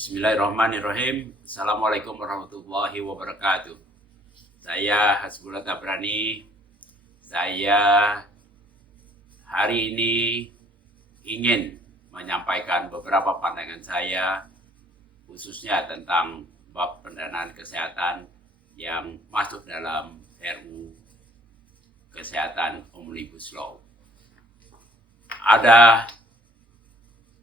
Bismillahirrahmanirrahim. Assalamualaikum warahmatullahi wabarakatuh. Saya Hasbullah Tabrani. Saya hari ini ingin menyampaikan beberapa pandangan saya khususnya tentang bab pendanaan kesehatan yang masuk dalam RUU Kesehatan Omnibus Law. Ada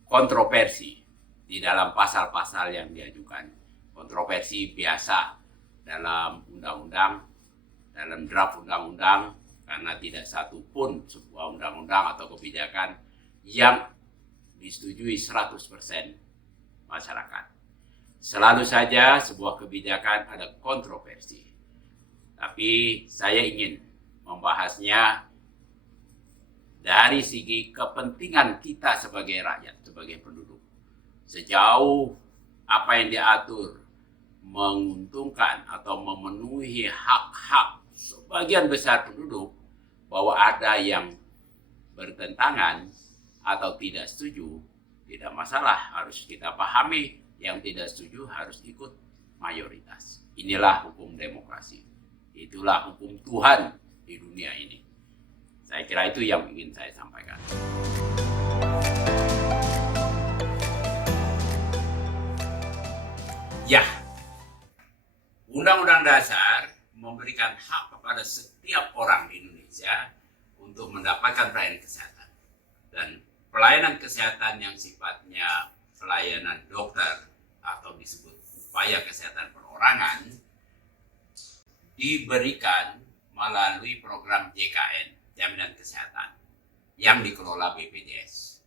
kontroversi di dalam pasal-pasal yang diajukan. Kontroversi biasa dalam undang-undang, dalam draft undang-undang, karena tidak satu pun sebuah undang-undang atau kebijakan yang disetujui 100% masyarakat. Selalu saja sebuah kebijakan ada kontroversi. Tapi saya ingin membahasnya dari segi kepentingan kita sebagai rakyat, sebagai penduduk. Sejauh apa yang diatur menguntungkan atau memenuhi hak-hak sebagian besar penduduk, bahwa ada yang bertentangan atau tidak setuju, tidak masalah, harus kita pahami. Yang tidak setuju harus ikut mayoritas. Inilah hukum demokrasi. Itulah hukum Tuhan di dunia ini. Saya kira itu yang ingin saya sampaikan. Ya, Undang-Undang Dasar memberikan hak kepada setiap orang di Indonesia untuk mendapatkan pelayanan kesehatan. Dan pelayanan kesehatan yang sifatnya pelayanan dokter atau disebut upaya kesehatan perorangan diberikan melalui program JKN, Jaminan Kesehatan, yang dikelola BPJS.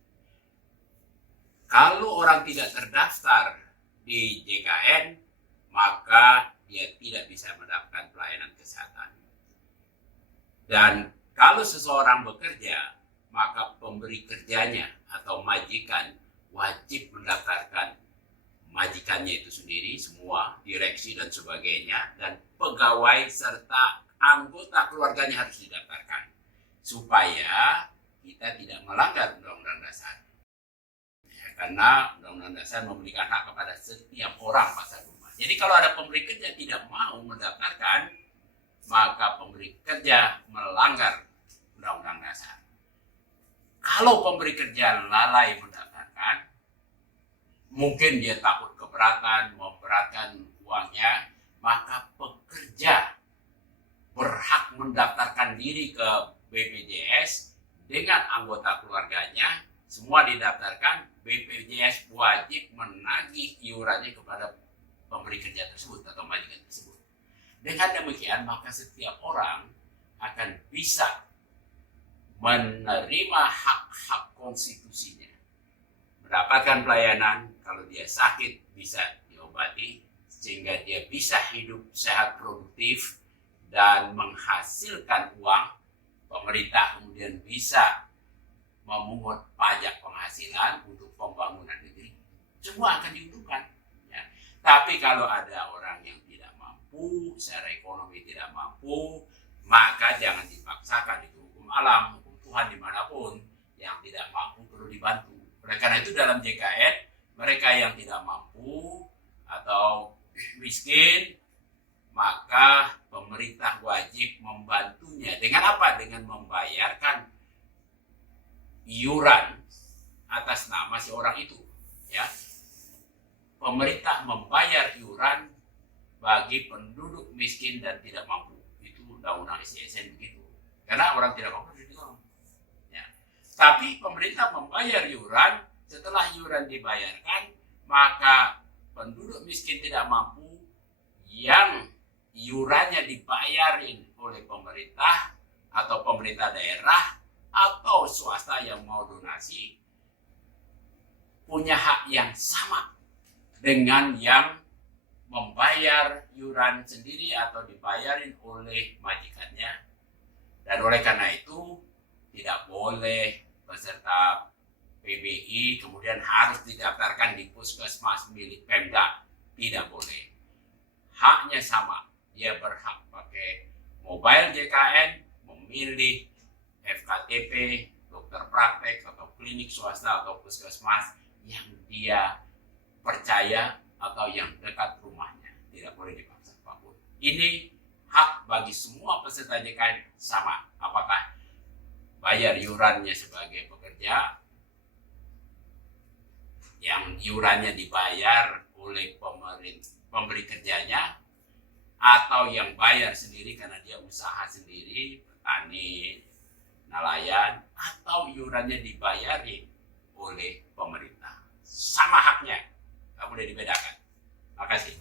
Kalau orang tidak terdaftar di JKN, maka dia tidak bisa mendapatkan pelayanan kesehatan. Dan kalau seseorang bekerja, maka pemberi kerjanya atau majikan wajib mendaftarkan majikannya itu sendiri, semua direksi dan sebagainya, dan pegawai serta anggota keluarganya harus didaftarkan supaya kita tidak melanggar Undang-Undang Dasar. Karena Undang-Undang Dasar memberikan hak kepada setiap orang pasal 2. Jadi kalau ada pemberi kerja tidak mau mendaftarkan, maka pemberi kerja melanggar Undang-Undang Dasar. Kalau pemberi kerja lalai mendaftarkan, mungkin dia takut keberatan, memberatkan uangnya, maka pekerja berhak mendaftarkan diri ke BPJS dengan anggota keluarganya, semua didaftarkan. BPJS wajib menagih iurannya kepada pemberi kerja tersebut atau majikan tersebut. Dengan demikian, maka setiap orang akan bisa menerima hak-hak konstitusinya, mendapatkan pelayanan. Kalau dia sakit bisa diobati, sehingga dia bisa hidup sehat, produktif, dan menghasilkan uang. Pemerintah kemudian bisa memungut pajak penghasilan untuk pembangunan negeri. Semua akan diuntungkan. Ya. Tapi kalau ada orang yang tidak mampu, secara ekonomi tidak mampu, maka jangan dipaksakan. Itu hukum alam, hukum Tuhan dimanapun. Yang tidak mampu perlu dibantu. Oleh karena itu dalam JKN, mereka yang tidak mampu atau miskin, maka pemerintah wajib membantunya. Dengan apa? Dengan membayarkan iuran atas nama si orang itu. Ya, pemerintah membayar iuran bagi penduduk miskin dan tidak mampu. Itu undang-undang SDSN begitu. Karena orang tidak mampu harus ditolong. Ya. Tapi pemerintah membayar iuran. Setelah iuran dibayarkan, maka penduduk miskin tidak mampu yang iurannya dibayarin oleh pemerintah atau pemerintah daerah atau swasta yang mau donasi, punya hak yang sama dengan yang membayar iuran sendiri atau dibayarin oleh majikannya. Dan oleh karena itu tidak boleh peserta PBI kemudian harus didaftarkan di puskesmas milik Pemda. Tidak boleh. Haknya sama. Dia berhak pakai mobile JKN, memilih FKTP, dokter praktek atau klinik swasta atau puskesmas yang dia percaya atau yang dekat rumahnya. Tidak boleh dipaksa apapun. Ini hak bagi semua peserta JKN sama. Apakah bayar iurannya sebagai pekerja, yang iurannya dibayar oleh pemberi kerjanya, atau yang bayar sendiri karena dia usaha sendiri, petani, nelayan, atau iurannya dibayari oleh pemerintah. Sama haknya, nggak boleh dibedakan. Terima kasih.